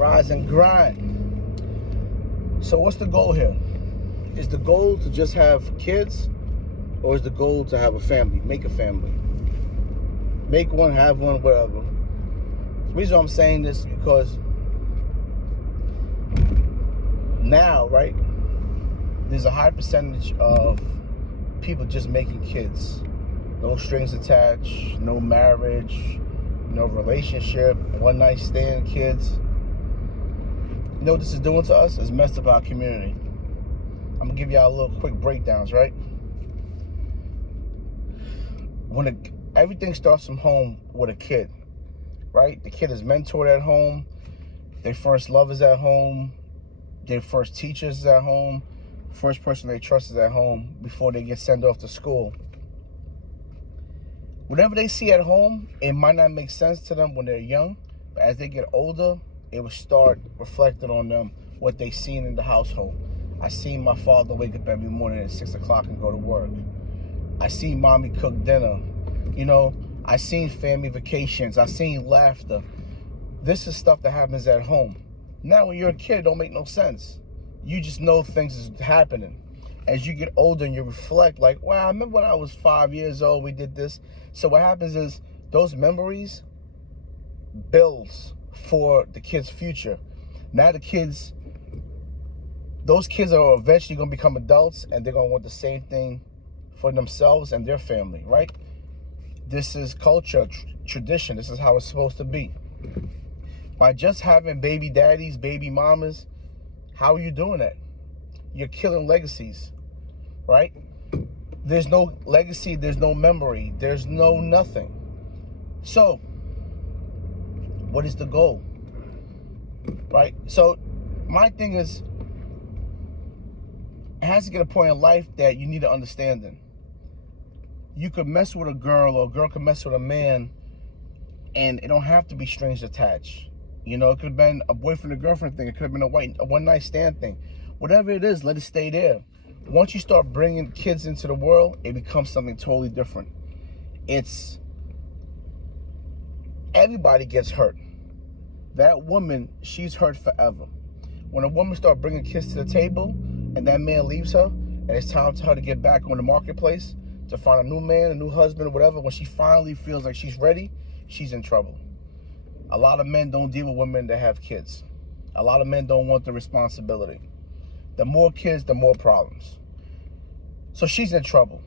Rise and grind. So what's the goal here? Is the goal to just have kids, or is the goal to have a family? Make a family. Make one, have one, whatever. The reason I'm saying this is because now, right, there's a high percentage of people just making kids. No strings attached, no marriage, no relationship, one night stand kids. You know what this is doing to us? It's messed up our community. I'm gonna give y'all a little quick breakdowns, right? Everything starts from home with a kid, right? The kid is mentored at home. Their first love is at home. Their first teacher is at home. First person they trust is at home before they get sent off to school. Whatever they see at home, it might not make sense to them when they're young, but as they get older, it will start reflecting on them what they seen in the household. I seen my father wake up every morning at 6 o'clock and go to work. I seen mommy cook dinner. You know, I seen family vacations. I seen laughter. This is stuff that happens at home. Now, when you're a kid, it don't make no sense. You just know things is happening. As you get older and you reflect, like, wow, I remember when I was 5 years old, we did this. So what happens is those memories builds for the kid's future. Now those kids are eventually going to become adults, and they're going to want the same thing for themselves and their family, right? This is culture, tradition. This is how it's supposed to be. By just having baby daddies, baby mamas, how are you doing that? You're killing legacies, right? There's no legacy, there's no memory, there's no nothing. So, what is the goal? Right? So, my thing is, it has to get a point in life that you need to understand. You could mess with a girl, or a girl could mess with a man, and it don't have to be strings attached. You know, it could have been a boyfriend and girlfriend thing. It could have been a one night stand thing. Whatever it is, let it stay there. Once you start bringing kids into the world, it becomes something totally different. Everybody gets hurt. That woman, she's hurt forever. When a woman starts bringing kids to the table and that man leaves her, and it's time for her to get back on the marketplace to find a new man, a new husband, or whatever, when she finally feels like she's ready, she's in trouble. A lot of men don't deal with women that have kids. A lot of men don't want the responsibility. The more kids, the more problems. So she's in trouble.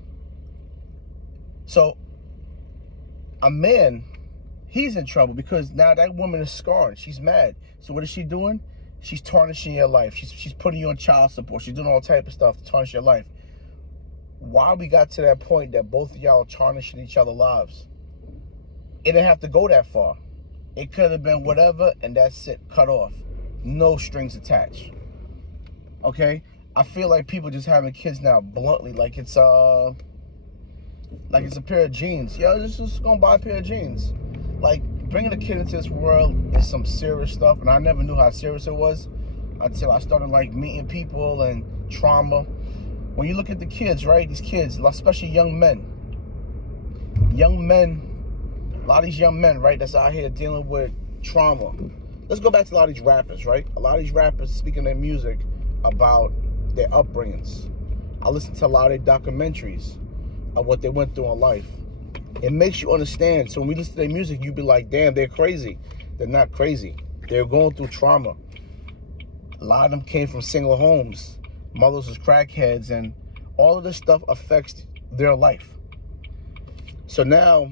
So a man, he's in trouble because now that woman is scarred. She's mad. So what is she doing? She's tarnishing your life. She's putting you on child support. She's doing all type of stuff to tarnish your life. Why we got to that point that both of y'all are tarnishing each other's lives? It didn't have to go that far. It could have been whatever, and that's it, cut off. No strings attached. Okay? I feel like people just having kids now bluntly, like it's a pair of jeans. Yo, just gonna buy a pair of jeans. Like, bringing a kid into this world is some serious stuff, and I never knew how serious it was until I started, like, meeting people and trauma. When you look at the kids, right, these kids, especially young men, a lot of these young men, right, that's out here dealing with trauma. Let's go back to a lot of these rappers, right? A lot of these rappers speaking their music about their upbringings. I listen to a lot of their documentaries of what they went through in life. It makes you understand. So when we listen to their music, you be like, damn, they're crazy. They're not crazy. They're going through trauma. A lot of them came from single homes. Mothers was crackheads, and all of this stuff affects their life. So now,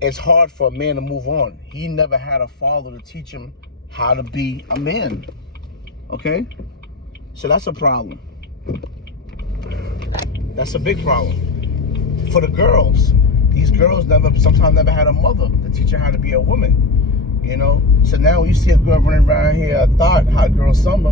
it's hard for a man to move on. He never had a father to teach him how to be a man. Okay? So that's a problem. That's a big problem. For the girls, these girls sometimes never had a mother to teach her how to be a woman. You know? So now when you see a girl running around here, hot girl summer,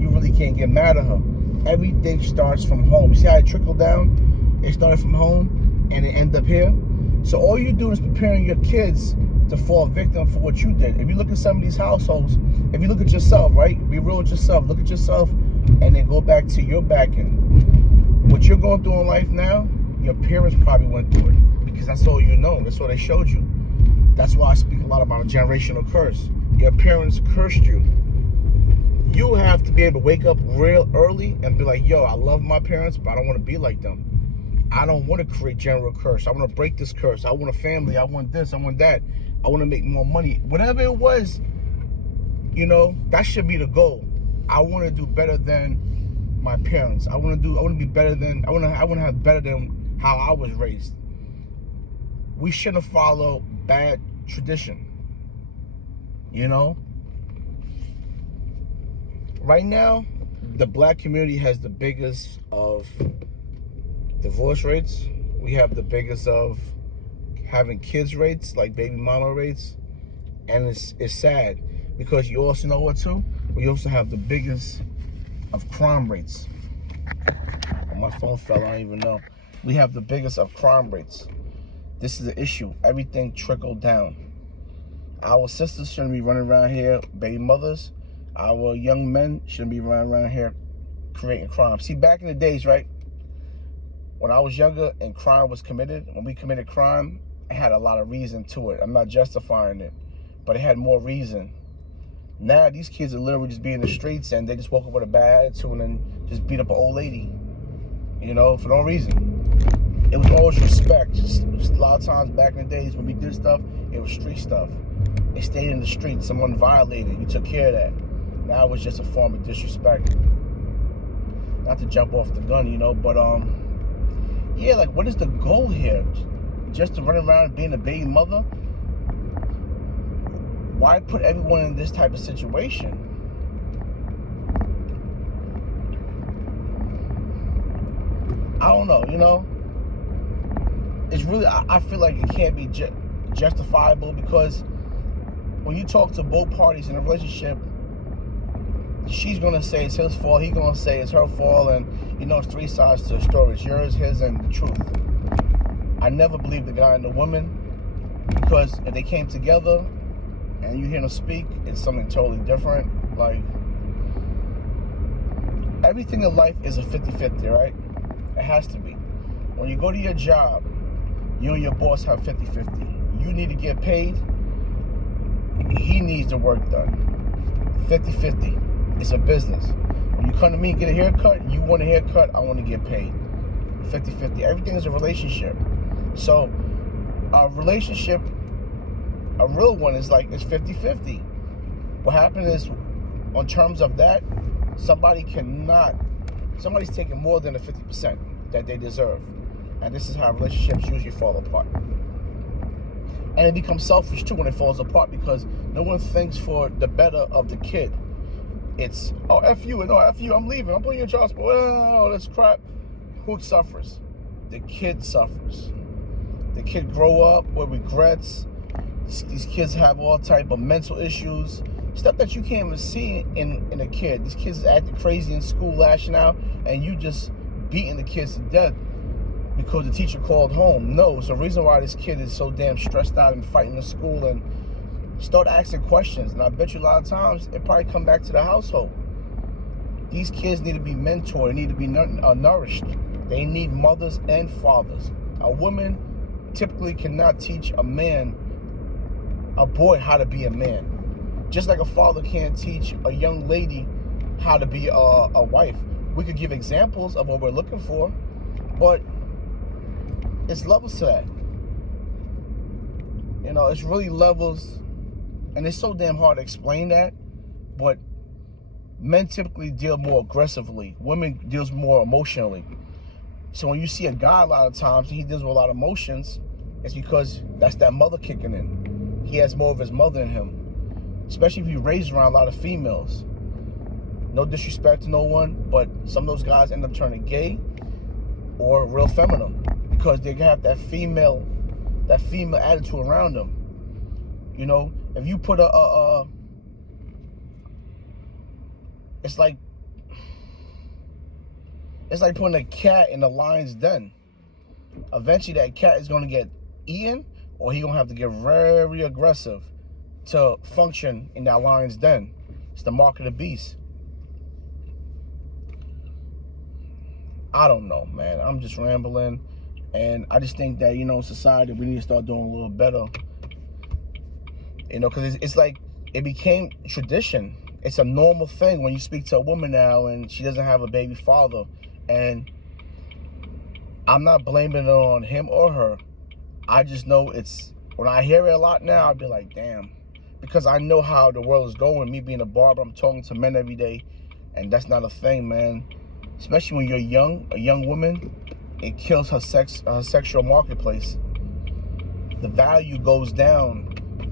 you really can't get mad at her. Everything starts from home. You see how it trickled down? It started from home and it ended up here. So all you're doing is preparing your kids to fall victim for what you did. If you look at some of these households, if you look at yourself, right? Be real with yourself. Look at yourself and then go back to your back end. What you're going through in life now, your parents probably went through it because that's all you know. That's all they showed you. That's why I speak a lot about a generational curse. Your parents cursed you. You have to be able to wake up real early and be like, yo, I love my parents, but I don't want to be like them. I don't want to create general curse. I want to break this curse. I want a family. I want this. I want that. I want to make more money. Whatever it was, you know, that should be the goal. I want to do better than my parents. I want to be better than, I want to have better than how I was raised. We shouldn't follow bad tradition. You know? Right now, the black community has the biggest of divorce rates. We have the biggest of having kids rates, like baby mama rates. And it's sad because you also know what too? We also have the biggest of crime rates. Oh, my phone fell, I don't even know. We have the biggest of crime rates. This is the issue. Everything trickled down. Our sisters shouldn't be running around here, baby mothers. Our young men shouldn't be running around here creating crime. See, back in the days, right, when I was younger and crime was committed, when we committed crime, it had a lot of reason to it. I'm not justifying it, but it had more reason. Now, these kids are literally just be in the streets and they just woke up with a bad attitude and then just beat up an old lady, you know, for no reason. It was always respect. Just a lot of times back in the days when we did stuff, it was street stuff. It stayed in the street. Someone violated. You took care of that. Now it's just a form of disrespect. Not to jump off the gun, you know, but yeah, like, what is the goal here? Just to run around being a baby mother? Why put everyone in this type of situation? I don't know, you know? It's really, I feel like it can't be justifiable because when you talk to both parties in a relationship, she's going to say it's his fault, he's going to say it's her fault, and, you know, it's three sides to the story. It's yours, his, and the truth. I never believe the guy and the woman, because if they came together and you hear them speak, it's something totally different. Like, everything in life is a 50-50, right? It has to be. When you go to your job, you and your boss have 50-50. You need to get paid, he needs the work done. 50-50. It's a business. When you come to me and get a haircut, you want a haircut, I want to get paid. 50-50. Everything is a relationship. So, a relationship, a real one, is like, it's 50-50. What happened is, on terms of that, somebody's taking more than the 50% that they deserve. And this is how relationships usually fall apart. And it becomes selfish too when it falls apart because no one thinks for the better of the kid. It's, oh, F you, no, F you, I'm leaving, I'm putting you in child support, oh, that's crap. Who suffers? The kid suffers. The kid grow up with regrets. These kids have all type of mental issues, stuff that you can't even see in a kid. These kids acting crazy in school, lashing out, and you just beating the kids to death because the teacher called home. No, it's the reason why this kid is so damn stressed out and fighting in school, and start asking questions. And I bet you a lot of times it probably come back to the household. These kids need to be mentored. They need to be nourished. They need mothers and fathers. A woman typically cannot teach a boy how to be a man. Just like a father can't teach a young lady how to be a wife. We could give examples of what we're looking for, but it's levels to that. You know, it's really levels, and it's so damn hard to explain that, but men typically deal more aggressively. Women deals more emotionally. So when you see a guy a lot of times, he deals with a lot of emotions, it's because that's that mother kicking in. He has more of his mother in him, especially if you raised around a lot of females. No disrespect to no one, but some of those guys end up turning gay or real feminine because they have that female attitude around them. You know, if you put it's like putting a cat in a lion's den. Eventually that cat is going to get eaten, or he's going to have to get very aggressive to function in that lion's den. It's the mark of the beast. I don't know, man. I'm just rambling. And I just think that, you know, in society, we need to start doing a little better. You know, because it's like it became tradition. It's a normal thing when you speak to a woman now and she doesn't have a baby father. And I'm not blaming it on him or her. I just know it's, when I hear it a lot now, I'll be like, damn. Because I know how the world is going. Me being a barber, I'm talking to men every day. And that's not a thing, man. Especially when you're young, a young woman, it kills her sexual marketplace. The value goes down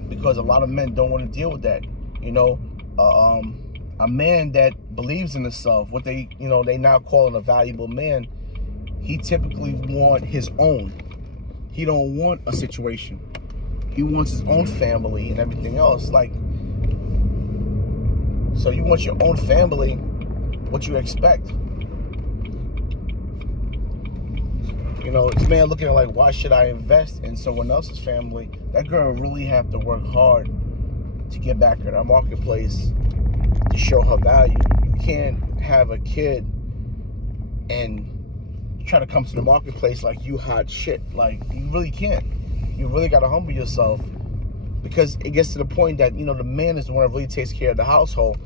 because a lot of men don't want to deal with that. You know, a man that believes in himself, what they now call a valuable man, he typically want his own. He don't want a situation. He wants his own family and everything else. Like, so you want your own family, what you expect? You know, this man looking at like, why should I invest in someone else's family? That girl really have to work hard to get back in our marketplace to show her value. You can't have a kid and try to come to the marketplace like you hot shit. Like, you really can't. You really got to humble yourself, because it gets to the point that, you know, the man is the one that really takes care of the household.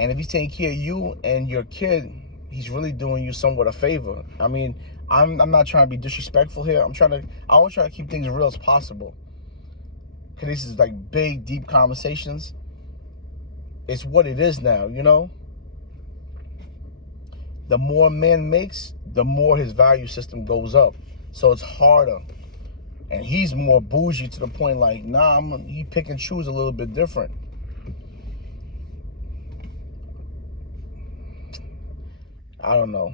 And if he's taking care of you and your kid, he's really doing you somewhat a favor. I mean, I'm not trying to be disrespectful here. I always try to keep things as real as possible, because this is like big, deep conversations. It's what it is now, you know? The more a man makes, the more his value system goes up. So it's harder. And he's more bougie to the point like, nah, he pick and choose a little bit different. I don't know.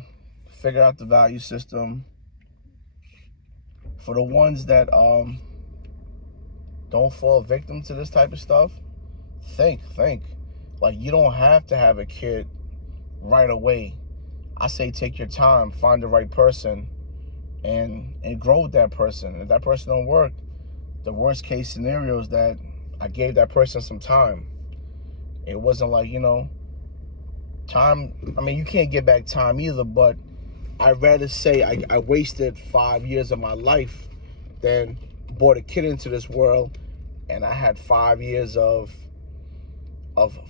Figure out the value system. For the ones that don't fall victim to this type of stuff, think. Like, you don't have to have a kid right away. I say take your time, find the right person, and grow with that person. If that person don't work, the worst case scenario is that I gave that person some time. It wasn't like, you know, time, I mean, you can't get back time either, but I'd rather say I wasted 5 years of my life than brought a kid into this world and I had 5 years of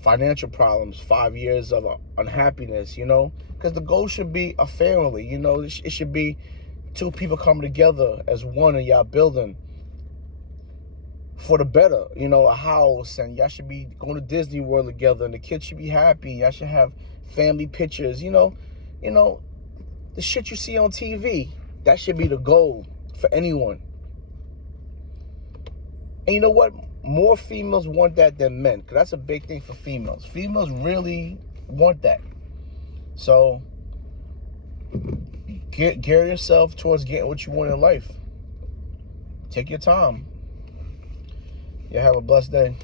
financial problems, 5 years of unhappiness, you know? Because the goal should be a family, you know? It should be two people coming together as one and y'all building for the better, you know, a house, and y'all should be going to Disney World together, and the kids should be happy. Y'all should have family pictures, you know, the shit you see on TV. That should be the goal for anyone. And you know what? More females want that than men, because that's a big thing for females. Females really want that. So gear yourself towards getting what you want in life. Take your time. You have a blessed day.